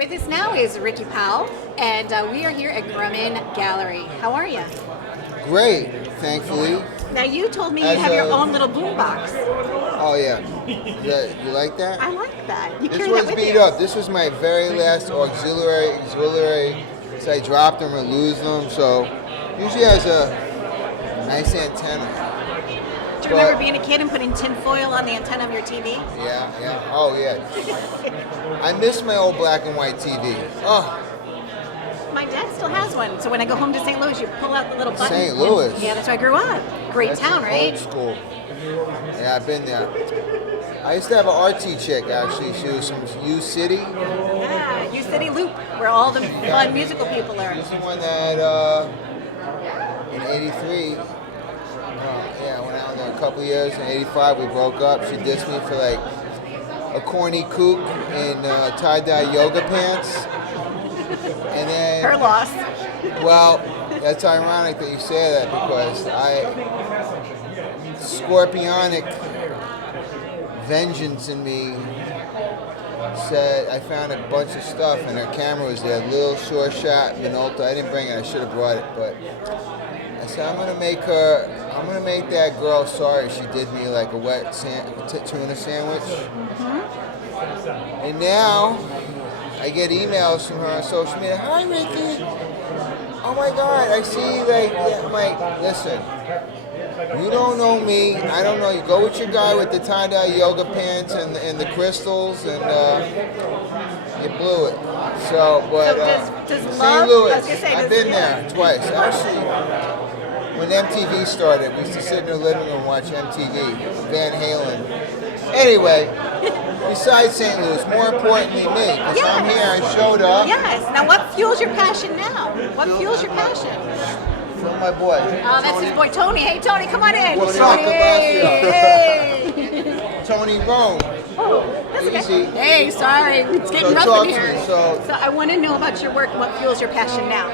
With us now is Ricky Powell, and we are here at Grumman Gallery. How are you? Great, thankfully. Now you told me you have your own little boombox. Oh yeah, you like that? I like that. You This carry that one's with beat you. up. This was my very last auxiliary. So I dropped them or lose them. So usually has a nice antenna. Do you remember being a kid and putting tin foil on the antenna of your TV? Yeah. Oh yeah. I miss my old black and white TV. Oh. My dad still has one, so when I go home to St. Louis, you pull out the little button. St. Louis? Yeah, that's where I grew up. Great That's town, right? Old school. Yeah, I've been there. I used to have an RT chick, actually. She was from U City. Yeah, U City Loop, where all the fun musical people are. She's the one that, in 83, I went out there a couple years. In 85, we broke up. She dissed me for like a corny kook in tie-dye yoga pants. And then, Her loss. well, that's ironic that you say that because scorpionic vengeance in me said I found a bunch of stuff and her camera was there, little short shot Minolta. I didn't bring it, I should have brought it, but I said I'm gonna make that girl sorry she did me like a wet tuna sandwich. And now I get emails from her on social media. Hi, Ricky. Oh my God, I see I'm like, listen, you don't know me. I don't know you. Go with your guy with the tie-dye yoga pants and the crystals, and you blew it. So, but does St. love? Louis, I was gonna say, I've been there twice. Actually, when MTV started, we used to sit in the living room and watch MTV. Van Halen. Anyway. Besides St. Louis, more importantly me, because I'm here, I showed up. Yes. Now what fuels your passion now? What fuels your passion? From my boy. That's his boy Tony. Hey Tony, come on in. Tony. Hey. Tony Rome. Oh, that's okay. Easy. Hey, sorry. It's getting rough talk in to here. me, so I want to know about your work and what fuels your passion now.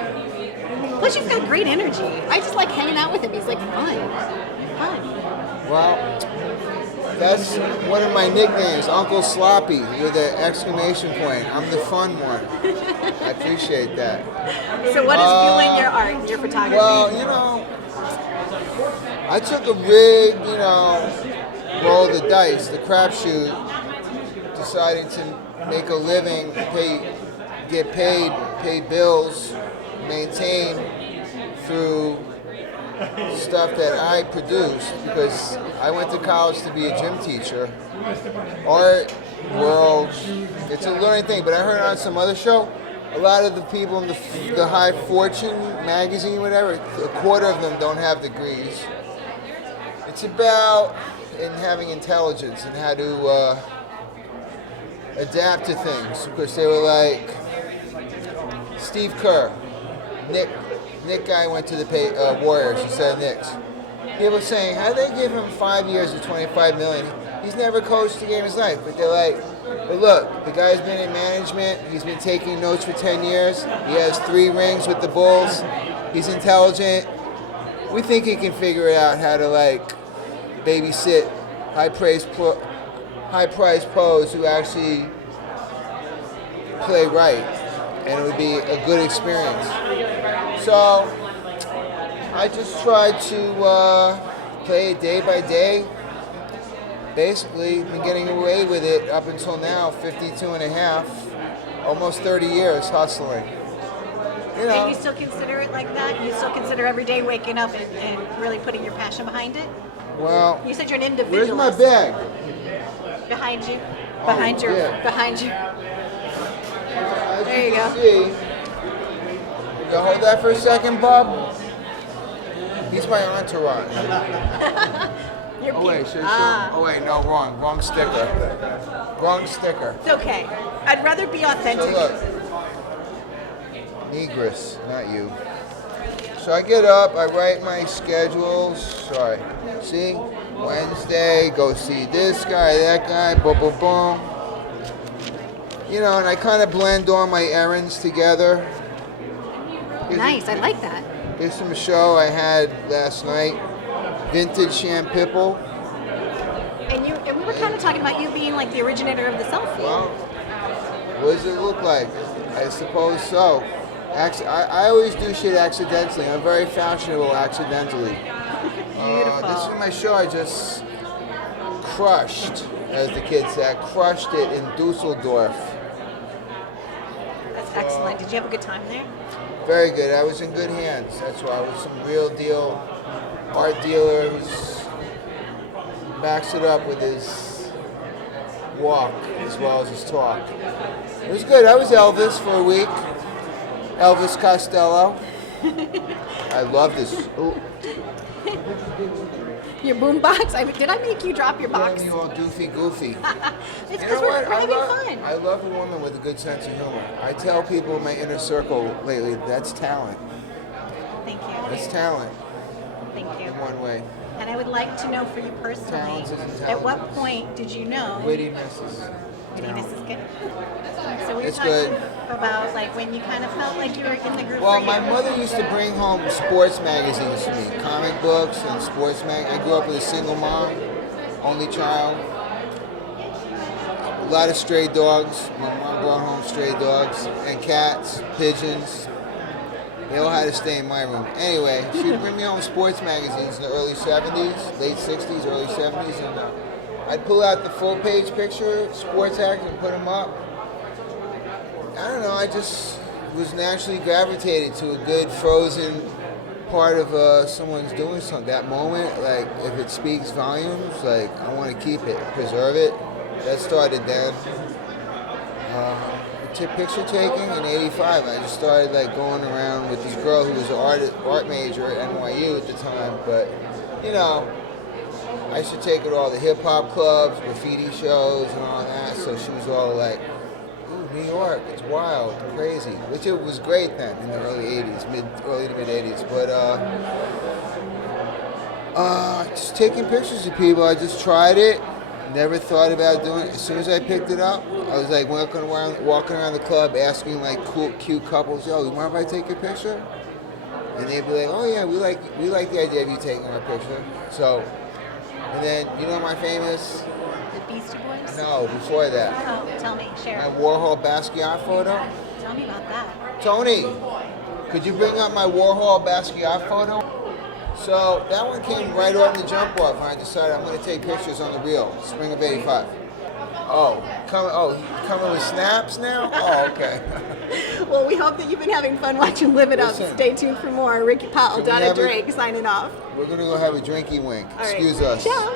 Plus you've got great energy. I just like hanging out with him. He's like fun. Well, that's one of my nicknames, Uncle Sloppy, with an exclamation point. I'm the fun one. I appreciate that. So what is fueling your art, your photography? Well, I took a big, roll of the dice, the crapshoot, deciding to make a living, get paid, pay bills, maintain through stuff that I produced, because I went to college to be a gym teacher. Art world, it's a learning thing, but I heard on some other show, a lot of the people in the High Fortune magazine, whatever, a quarter of them don't have degrees. It's about having intelligence and how to adapt to things, because they were like Steve Kerr, Nick guy went to the Warriors. He said Knicks. People saying, how they give him 5 years of $25 million? He's never coached a game in his life. But they're like, but look, the guy's been in management. He's been taking notes for 10 years. He has 3 rings with the Bulls. He's intelligent. We think he can figure it out how to babysit high-priced pros who actually play right, and it would be a good experience. So I just tried to play it day by day. Basically, been getting away with it up until now, 52 and a half, almost 30 years hustling. And you still consider it like that? You still consider every day waking up and really putting your passion behind it? Well, you said you're an individualist. Where's my bag? Behind you. Behind you. There you go. You hold that for a second, Bob? He's my entourage. Oh wait, no, wrong sticker. It's okay. I'd rather be authentic. So look, Negress, not you. So I get up, I write my schedules. Sorry, see, Wednesday, go see this guy, that guy, boom, boom, boom. And I kind of blend all my errands together. Nice, I like that. Here's from a show I had last night, Vintage Shampipple. And we were kind of talking about you being like the originator of the selfie. Well, What does it look like? I suppose so. I always do shit accidentally. I'm very fashionable accidentally. Beautiful. This is my show I just crushed, as the kids say. I crushed it in Dusseldorf. That's excellent. Did you have a good time there? Very good. I was in good hands. That's why I was some real deal art dealer who's backs it up with his walk as well as his talk. It was good. I was Elvis for a week. Elvis Costello. I love this. Ooh. Your boom box? Did I make you drop your box? You all doofy goofy. It's You because know we're what? having fun. I love a woman with a good sense of humor. I tell people in my inner circle lately, that's talent. Thank you. That's talent Thank you. in one way. And I would like to know for you personally, Talent isn't at talent. what point did you know Wittiness is wittiness is talent. good? So we were It's talking good. about like when you kind of felt like you were in the group. Well, for my you. mother used to bring home sports magazines to me, comic books and sports I grew up with a single mom, only child. A lot of stray dogs. My mom brought home stray dogs and cats, pigeons. They all had to stay in my room. Anyway, she would bring me home sports magazines in the early 70s, late 60s, early 70s, and I'd pull out the full-page picture, sports act, and put them up. I don't know, I just was naturally gravitated to a good frozen part of someone's doing something. That moment, like, if it speaks volumes, like, I want to keep it, preserve it. That started then. Picture taking in '85. I just started like going around with this girl who was an art major at NYU at the time. But you know, I used to take her to all the hip hop clubs, graffiti shows, and all that. So she was all like, "Ooh, New York, it's wild, crazy," which it was great then in the early '80s, early to mid '80s. But just taking pictures of people. I just tried it. Never thought about doing it. As soon as I picked it up, I was like walking around the club asking like cool, cute couples, "Yo, you mind if I take your picture?" And they'd be like, "Oh yeah, we like the idea of you taking our picture." So, and then you know my famous? The Beastie Boys? No, before that, Oh, tell me, share. my Warhol Basquiat photo. Tell me about that. Tony, could you bring up my Warhol Basquiat photo? So that one came right off the jump off, and I decided I'm going to take pictures on the reel, spring of '85. Coming with snaps now? Oh, okay. Well, we hope that you've been having fun watching Live It Up. Listen. Stay tuned for more. Ricky Powell, Can we Donna have a- Drake, signing off. We're going to go have a drinky wink. All right. Excuse us. Ciao.